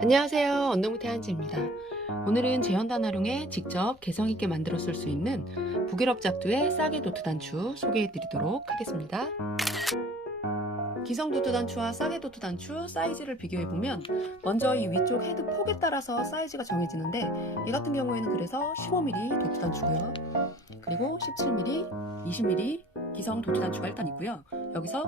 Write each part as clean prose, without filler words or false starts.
안녕하세요. 언노무태 한지입니다. 오늘은 제연단 활용해 직접 개성있게 만들어 쓸 수 있는 북유럽 작두의 싸게 도트 단추 소개해 드리도록 하겠습니다. 기성 도트 단추와 싸게 도트 단추 사이즈를 비교해 보면 먼저 이 위쪽 헤드 폭에 따라서 사이즈가 정해지는데 이 같은 경우에는 그래서 15mm 도트 단추고요. 그리고 17mm, 20mm 기성 도트 단추가 일단 있고요. 여기서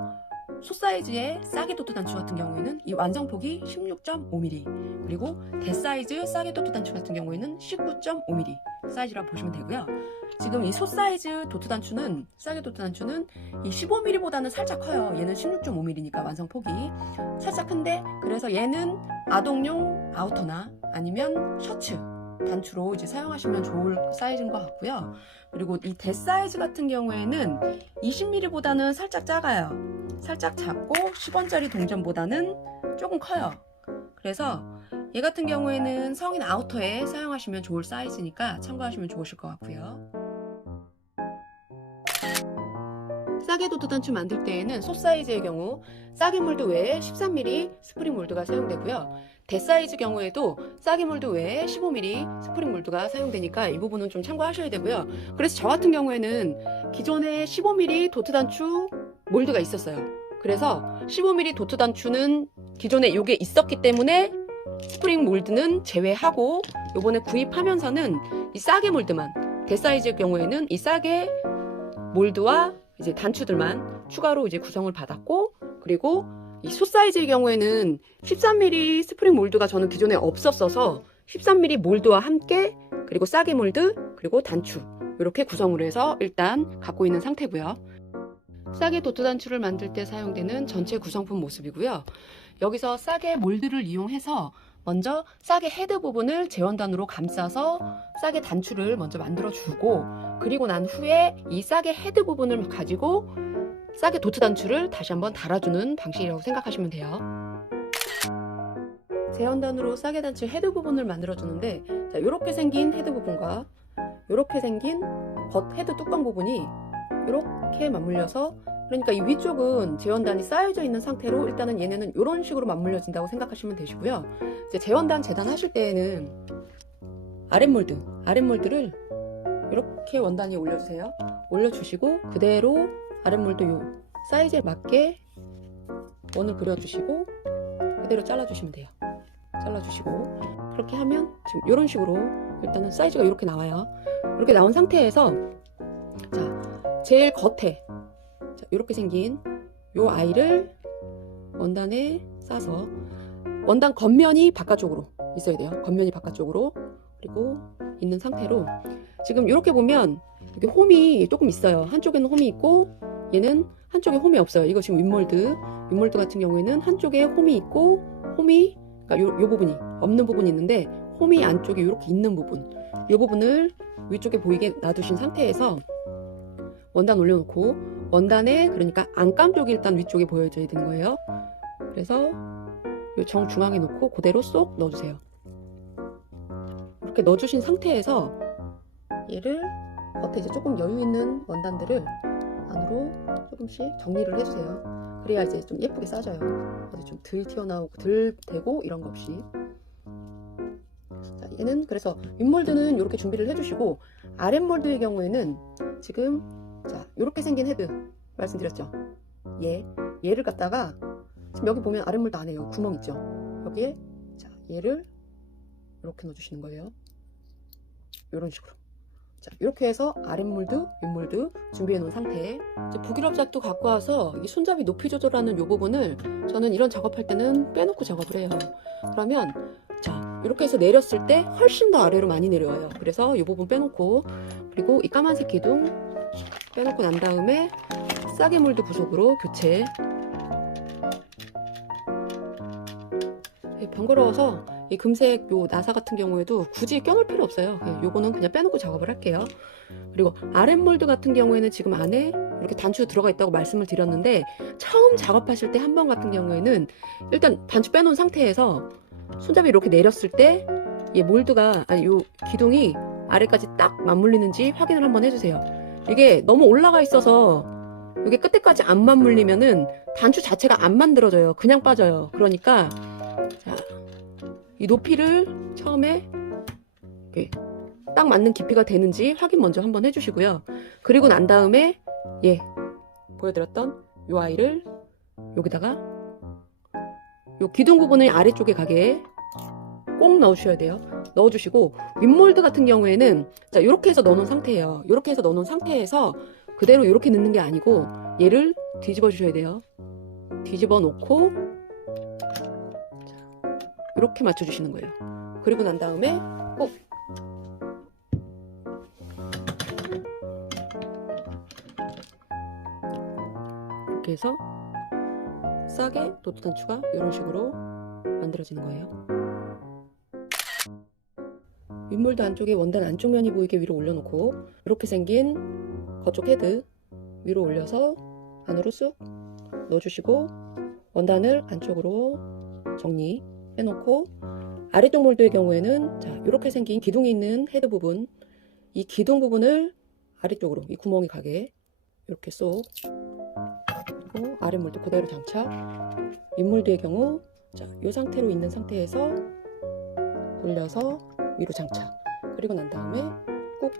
소 사이즈의 싸게 도트 단추 같은 경우에는 이 완성폭이 16.5mm 그리고 대사이즈 싸게 도트 단추 같은 경우에는 19.5mm 사이즈라고 보시면 되고요. 지금 이 소 사이즈 도트 단추는 싸게 도트 단추는 이 15mm보다는 살짝 커요. 얘는 16.5mm니까 완성폭이 살짝 큰데 그래서 얘는 아동용 아우터나 아니면 셔츠 단추로 이제 사용하시면 좋을 사이즈인 것 같고요. 그리고 이 대사이즈 같은 경우에는 20mm보다는 살짝 작아요. 살짝 작고 10원짜리 동전보다는 조금 커요. 그래서 얘 같은 경우에는 성인 아우터에 사용하시면 좋을 사이즈니까 참고하시면 좋으실 것 같고요. 싸게 도트 단추 만들 때에는 소 사이즈의 경우 싸게 몰드 외에 13mm 스프링 몰드가 사용되고요. 대사이즈 경우에도 싸게 몰드 외에 15mm 스프링 몰드가 사용되니까 이 부분은 좀 참고하셔야 되고요. 그래서 저 같은 경우에는 기존에 15mm 도트 단추 몰드가 있었어요. 그래서 15mm 도트 단추는 기존에 이게 있었기 때문에 스프링 몰드는 제외하고 요번에 구입하면서는 이 싸게 몰드만 대사이즈의 경우에는 이 싸게 몰드와 이제 단추들만 추가로 이제 구성을 받았고 그리고 이 소 사이즈의 경우에는 13mm 스프링 몰드가 저는 기존에 없었어서 13mm 몰드와 함께 그리고 싸게 몰드 그리고 단추 이렇게 구성을 해서 일단 갖고 있는 상태고요. 싸게 도트 단추를 만들 때 사용되는 전체 구성품 모습이고요. 여기서 싸게 몰드를 이용해서 먼저 싸게 헤드 부분을 제원단으로 감싸서 싸게 단추를 먼저 만들어 주고 그리고 난 후에 이 싸게 헤드 부분을 가지고 싸게 도트 단추를 다시 한번 달아주는 방식이라고 생각하시면 돼요. 제원단으로 싸게 단추 헤드 부분을 만들어 주는데 이렇게 생긴 헤드 부분과 이렇게 생긴 겉 헤드 뚜껑 부분이 이렇게 맞물려서 그러니까 이 위쪽은 제원단이 쌓여져 있는 상태로 일단은 얘네는 이런 식으로 맞물려진다고 생각하시면 되시고요. 이제 제원단 재단하실 때에는 아랫몰드를 이렇게 원단위에 올려주세요. 올려주시고 그대로 아랫몰드 요 사이즈에 맞게 원을 그려주시고 그대로 잘라주시면 돼요. 잘라주시고 그렇게 하면 지금 이런 식으로 일단은 사이즈가 이렇게 나와요. 이렇게 나온 상태에서 자 제일 겉에 이렇게 생긴 요 아이를 원단에 싸서 원단 겉면이 바깥쪽으로 있어야 돼요. 겉면이 바깥쪽으로 그리고 있는 상태로 지금 이렇게 보면 이렇게 홈이 조금 있어요. 한쪽에는 홈이 있고 얘는 한쪽에 홈이 없어요. 이거 지금 윗몰드 같은 경우에는 한쪽에 홈이 있고 홈이 그러니까 요 부분이 없는 부분이 있는데 홈이 안쪽에 이렇게 있는 부분 이 부분을 위쪽에 보이게 놔두신 상태에서 원단 올려놓고 원단에 그러니까 안감 쪽이 일단 위쪽에 보여줘야 되는 거예요. 그래서 이 정중앙에 놓고 그대로 쏙 넣어주세요. 이렇게 넣어주신 상태에서 얘를 겉에 이제 조금 여유 있는 원단들을 안으로 조금씩 정리를 해주세요. 그래야 이제 좀 예쁘게 싸져요. 어디 좀 덜 튀어나오고 덜 되고 이런 거 없이. 자, 얘는 그래서 윗몰드는 이렇게 준비를 해주시고 아랫몰드의 경우에는 지금 자 이렇게 생긴 헤드 말씀드렸죠. 얘를 갖다가 지금 여기 보면 아랫몰드 안에요. 구멍 있죠. 여기에 자 얘를 이렇게 넣어주시는 거예요. 이런 식으로. 자 이렇게 해서 아랫몰드, 윗몰드 준비해 놓은 상태에 이제 북유럽 작두 갖고 와서 이 손잡이 높이 조절하는 이 부분을 저는 이런 작업할 때는 빼놓고 작업을 해요. 그러면 자 이렇게 해서 내렸을 때 훨씬 더 아래로 많이 내려와요. 그래서 이 부분 빼놓고 그리고 이 까만색 기둥 빼놓고 난 다음에 싸게 몰드 부속으로 교체. 번거로워서 이 금색 요 나사 같은 경우에도 굳이 껴놓을 필요 없어요. 요거는 그냥 빼놓고 작업을 할게요. 그리고 아랫몰드 같은 경우에는 지금 안에 이렇게 단추 들어가 있다고 말씀을 드렸는데 처음 작업하실 때 한 번 같은 경우에는 일단 단추 빼놓은 상태에서 손잡이 이렇게 내렸을 때 이 몰드가 아니 요 기둥이 아래까지 딱 맞물리는지 확인을 한번 해주세요. 이게 너무 올라가 있어서 이게 끝에까지 안 맞물리면은 단추 자체가 안 만들어져요. 그냥 빠져요. 그러니까 자, 이 높이를 처음에 이렇게 딱 맞는 깊이가 되는지 확인 먼저 한번 해주시고요. 그리고 난 다음에 보여드렸던 이 아이를 여기다가 이 기둥 부분을 아래쪽에 가게 꼭 넣어주셔야 돼요. 넣어주시고 윗몰드 같은 경우에는 자 이렇게 해서 넣어놓은 상태예요. 이렇게 해서 넣어놓은 상태에서 그대로 이렇게 넣는 게 아니고 얘를 뒤집어 주셔야 돼요. 뒤집어 놓고 이렇게 맞춰주시는 거예요. 그리고 난 다음에 꼭 이렇게 해서 싸게 도트 단추가 이런 식으로 만들어지는 거예요. 윗몰드 안쪽에 원단 안쪽 면이 보이게 위로 올려놓고 이렇게 생긴 거쪽 헤드 위로 올려서 안으로 쑥 넣어주시고 원단을 안쪽으로 정리해놓고 아래쪽 몰드의 경우에는 자 이렇게 생긴 기둥이 있는 헤드 부분 이 기둥 부분을 아래쪽으로 이 구멍이 가게 이렇게 쏙 그리고 아래 몰드 그대로 장착 윗몰드의 경우 자 이 상태로 있는 상태에서 돌려서 위로 장착 그리고 난 다음에 꾹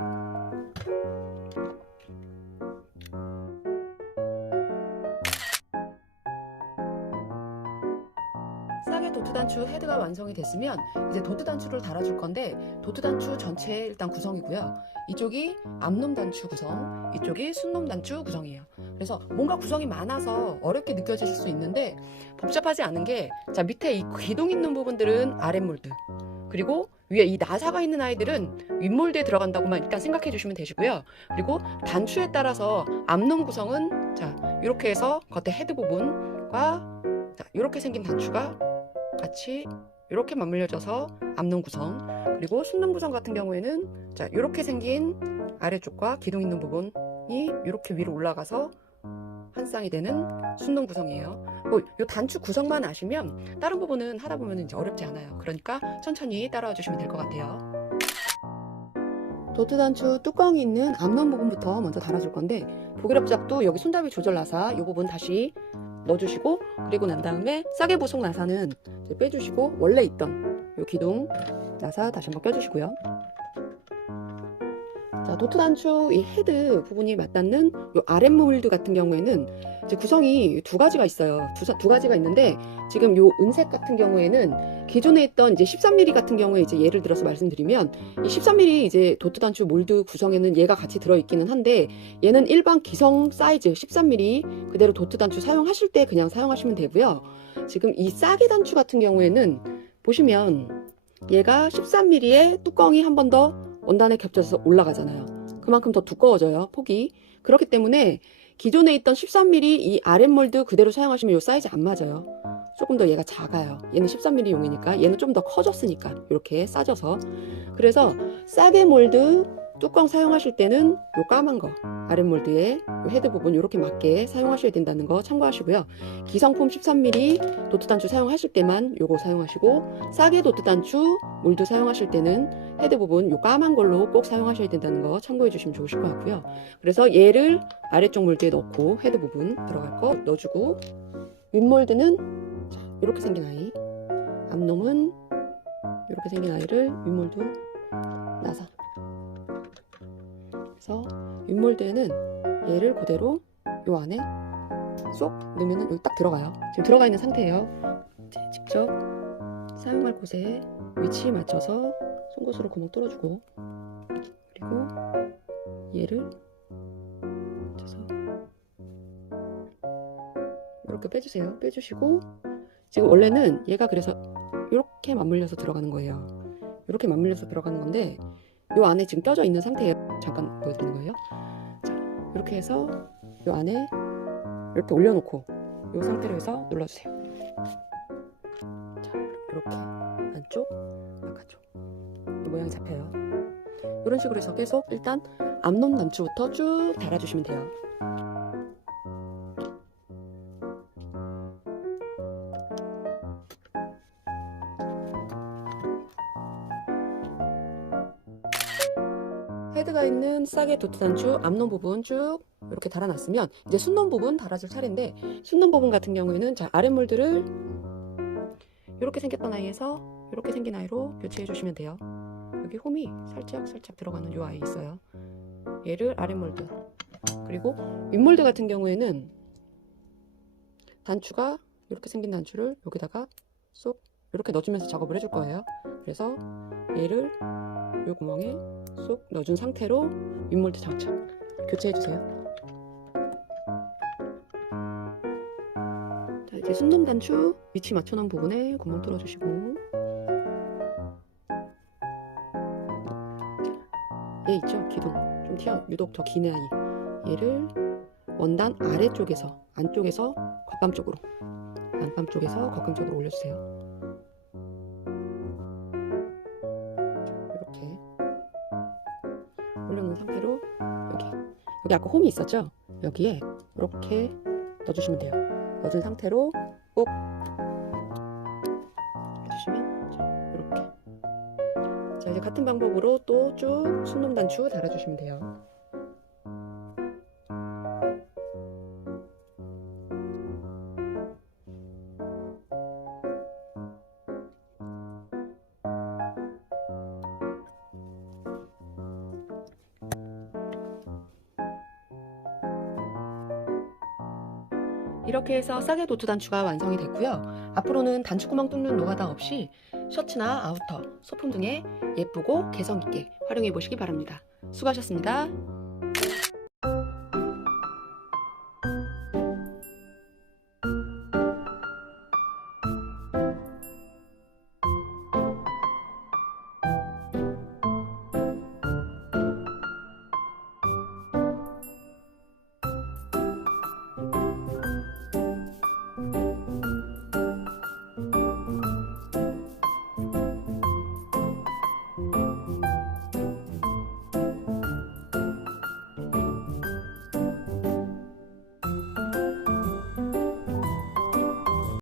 싸게 도트 단추 헤드가 완성이 됐으면 이제 도트 단추를 달아줄 건데 도트 단추 전체 일단 구성이고요. 이쪽이 앞놈 단추 구성, 이쪽이 순놈 단추 구성이에요. 그래서 뭔가 구성이 많아서 어렵게 느껴지실 수 있는데 복잡하지 않은 게 자 밑에 이 기둥 있는 부분들은 아랫몰드 그리고 위에 이 나사가 있는 아이들은 윗몰드에 들어간다고만 일단 생각해 주시면 되시고요. 그리고 단추에 따라서 앞놈 구성은 자 이렇게 해서 겉에 헤드 부분과 자 이렇게 생긴 단추가 같이 이렇게 맞물려져서 앞놈 구성 그리고 순놈 구성 같은 경우에는 자 이렇게 생긴 아래쪽과 기둥 있는 부분이 이렇게 위로 올라가서 한 쌍이 되는 순놈 구성이에요. 이 단추 구성만 아시면 다른 부분은 하다 보면 이제 어렵지 않아요. 그러니까 천천히 따라와 주시면 될 것 같아요. 도트 단추 뚜껑이 있는 앞놈 부분부터 먼저 달아줄 건데 보기랍작도 여기 손잡이 조절 나사 이 부분 다시 넣어주시고 그리고 난 다음에 싸게 보송 나사는 이제 빼주시고 원래 있던 이 기둥 나사 다시 한번 껴주시고요. 자, 도트 단추 이 헤드 부분이 맞닿는 이 아랫몰드 같은 경우에는 이제 구성이 두 가지가 있어요. 두 가지가 있는데 지금 이 은색 같은 경우에는 기존에 있던 이제 13mm 같은 경우에 이제 예를 들어서 말씀드리면 이 13mm 이제 도트 단추 몰드 구성에는 얘가 같이 들어있기는 한데 얘는 일반 기성 사이즈 13mm 그대로 도트 단추 사용하실 때 그냥 사용하시면 되고요. 지금 이 싸게 단추 같은 경우에는 보시면 얘가 13mm의 뚜껑이 한 번 더 원단에 겹쳐서 올라가잖아요. 그만큼 더 두꺼워져요, 폭이. 그렇기 때문에 기존에 있던 13mm 이 아랫몰드 그대로 사용하시면 이 사이즈 안 맞아요. 조금 더 얘가 작아요. 얘는 13mm 용이니까 얘는 좀 더 커졌으니까 이렇게 싸져서. 그래서 싸게 몰드 뚜껑 사용하실 때는 요 까만 거 아랫몰드에 요 헤드 부분 이렇게 맞게 사용하셔야 된다는 거 참고하시고요. 기성품 13mm 도트 단추 사용하실 때만 요거 사용하시고 싸게 도트 단추 몰드 사용하실 때는 헤드 부분 요 까만 걸로 꼭 사용하셔야 된다는 거 참고해 주시면 좋으실 것 같고요. 그래서 얘를 아래쪽 몰드에 넣고 헤드 부분 들어갈 거 넣어주고 윗몰드는 자, 이렇게 생긴 아이 앞놈은 이렇게 생긴 아이를 윗몰드 나사 그래서 윗몰드에는 얘를 그대로 요 안에 쏙 넣으면 여기 딱 들어가요. 지금 들어가 있는 상태예요. 직접 사용할 곳에 위치에 맞춰서 송곳으로 구멍 뚫어주고 그리고 얘를 맞춰서 이렇게 빼주세요. 빼주시고 지금 원래는 얘가 그래서 이렇게 맞물려서 들어가는 거예요. 이렇게 맞물려서 들어가는 건데 요 안에 지금 껴져 있는 상태예요. 잠깐 보여드리는 거예요. 자, 이렇게 해서 요 안에 이렇게 올려놓고 요 상태로 해서 눌러주세요. 자, 이렇게 안쪽, 바깥쪽 이 모양이 잡혀요. 이런 식으로 해서 계속 일단 앞놈 단추부터 쭉 달아주시면 돼요. 헤드가 있는 싸게 도트 단추 앞놈 부분 쭉 이렇게 달아놨으면 이제 순놈 부분 달아줄 차례인데 순놈 부분 같은 경우에는 자 아랫몰드를 이렇게 생겼던 아이에서 이렇게 생긴 아이로 교체해 주시면 돼요. 여기 홈이 살짝 들어가는 요 아이 있어요. 얘를 아랫몰드, 그리고 윗몰드 같은 경우에는 단추가 이렇게 생긴 단추를 여기다가 쏙 이렇게 넣어주면서 작업을 해줄 거예요. 그래서 얘를 요 구멍에 쏙 넣어준 상태로 윗몰드 장착 교체해 주세요. 자, 이제 순놈 단추 위치 맞춰놓은 부분에 구멍 뚫어주시고, 얘 있죠? 기둥 좀 유독 더 긴 아이, 얘를 원단 아래쪽에서 안쪽에서 겉감 쪽으로, 안감 쪽에서 겉감 쪽으로 올려주세요. 이렇게 올려놓은 상태로 여기 아까 홈이 있었죠? 여기에 이렇게 넣어주시면 돼요. 넣어준 상태로 꼭 해주시면 이렇게. 자, 이제 같은 방법으로 또 쭉 순놈 단추 달아주시면 돼요. 이렇게 해서 싸게 도트 단추가 완성이 됐고요. 앞으로는 단추구멍 뚫는 노가다 없이 셔츠나 아우터, 소품 등에 예쁘고 개성있게 활용해 보시기 바랍니다. 수고하셨습니다.